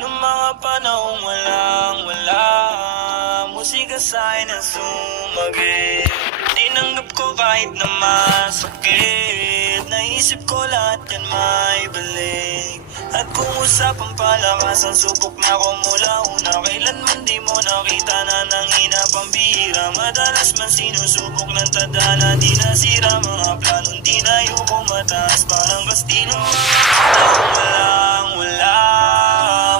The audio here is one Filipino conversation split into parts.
Nung mga panahong walang-wala, musika sa'kin ang sumagi. Tinanggap ko kahit na masakit, naisip ko lahat yan may balik. At kung usapang palakasan, subok na ko mula una. Kailanman di mo nakita na nanghina pambihira. Madalas man sinusubok ng tadhana, di nasira mga planong di na yuko mataas. Parang kastilo, walang-wala,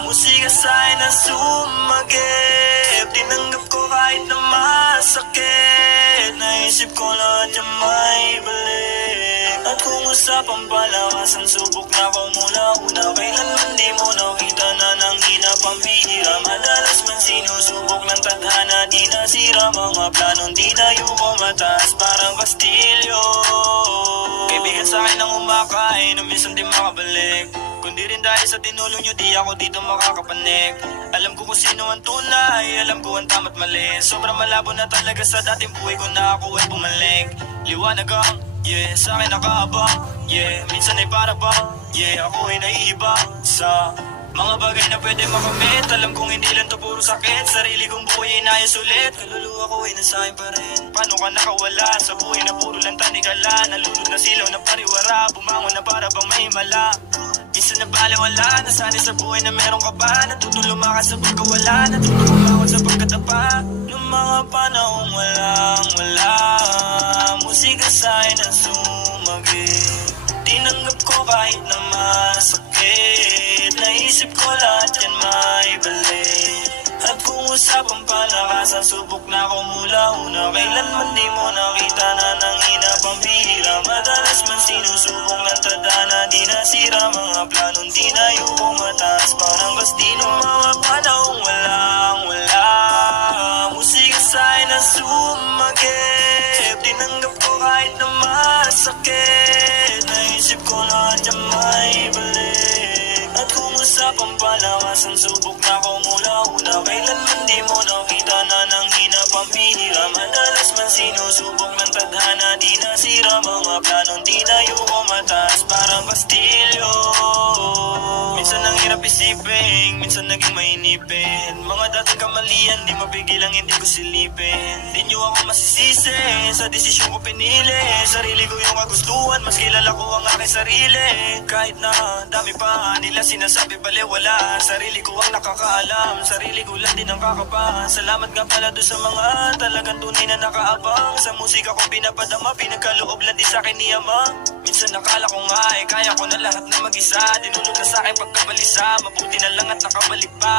musika sa'kin na sumagip. Tinanggap ko kahit na masakit, naisip ko lahat yung may balik. At kung usapang palakasan, subok na ko mula una. Kailanman di mo nakita na nanghina pambihira. Madalas man sinusubok ng tadhana, di nasira mga planong di na yuko mataas. Parang kastilyo, kaibigan sa'kin ang umakain na minsan di makabalik. Kundi rin dahil sa tinulong nyo, di ako dito makakapanik. Alam ko kung sino ang tunay, alam ko ang tama't mali. Sobrang malabo na talaga sa dating buhay ko na ako ay bumalik. Liwanag ang, yeah, sa'kin nakaabang, yeah, minsan ay para bang, yeah, ako ay naiiba sa mga bagay na pwede makamit. Alam kong hindi lang to puro sakit, sarili kong buhay ay nais ulit. Kaluluwa ko ay nasa'kin pa rin. Paano ka nakawala sa buhay na puro lang tanikala? Nalulog na silaw na pariwara, bumangon na para bang may mala. Minsan na baliwala, nasanay sa buhay na meron ka pa. Natutong lumakas sa pagkawala, natutong bumangon sa pagkatapa. Nung mga panahong walang-wala, musika sa'kin ang sumagi. Tinanggap ko kahit na masakit, naisip ko lahat yan may balik. At kung usapang palakasan, subok na ko mula una. Kailanman di mo nakita na nanghina pambihira. Madalas man sinusubok ng tadhana, di nasira mga planong di na yuko mataas. Parang kastilo, mga panahong walang-wala, musika sa'kin na sumagip. Tinanggap ko kahit na masakit, naisip ko lahat yan may balik. At kung usapang palakasan, subok na ko mula una. Kailanman di mo nakita na nanghina pambihira. Madalas man sinusubok ng tadhana, di nasira mga planong di na yuko mataas. Parang kastilyo, minsan ang hirap isipin, minsan naging mainipin. Mga dating kamalian, di mapigilang hindi ko silipin. Di nyo ako masisisi sa desisyon ko pinili. Sarili ko yung kagustuhan, mas kilala ko ang aking sarili. Kahit na dami pa nila sinasabi baliwala, sarili ko ang nakakaalam, sarili ko lang din ang kakapahan. Salamat nga pala doon sa mga talagang tunay na nakaabang. Sa musika ko pinapadama, pinagkaloob lang din sa akin ni Ama. Minsan nakala ko nga kaya ko na lahat na mag-isa. Dinulog na sa akin pagkabalisa, mabuti na lang at nakabalik pa.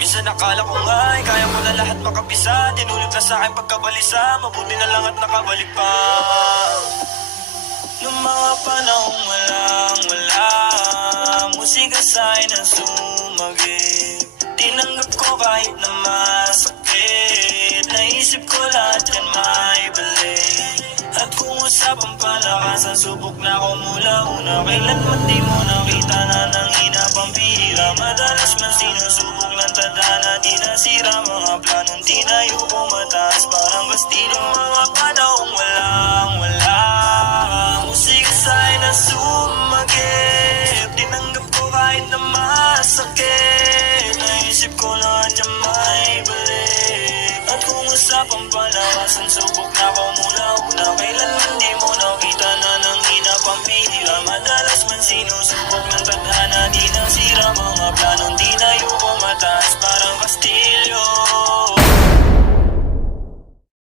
Minsan nakala ko nga kaya ko na lahat makapisa. Dinulog na sa akin pagkabalisa, mabuti na lang at nakabalik pa. Nung mga panahong walang-wala, musika sa'kin ang sumagip. Tinanggap ko kahit na masakit, naisip ko lahat yan may balik. At kung usapang palakasan, subok na ko mula una. Kailanman di mo nakita na nanghina pambihira. Madalas man sinusubok ng tadhana, di nasira mga planong di na yuko mataas. Parang kastilo, mga panahong walang-wala, musika sa'kin na sumagip. Tinanggap ko kahit na masakit, naisip ko lahat yan may balik. At kung usapang palakasan, subok na ko mula una. Kailanman di mo nakita na nanghina pambihira. Madalas man sinusubok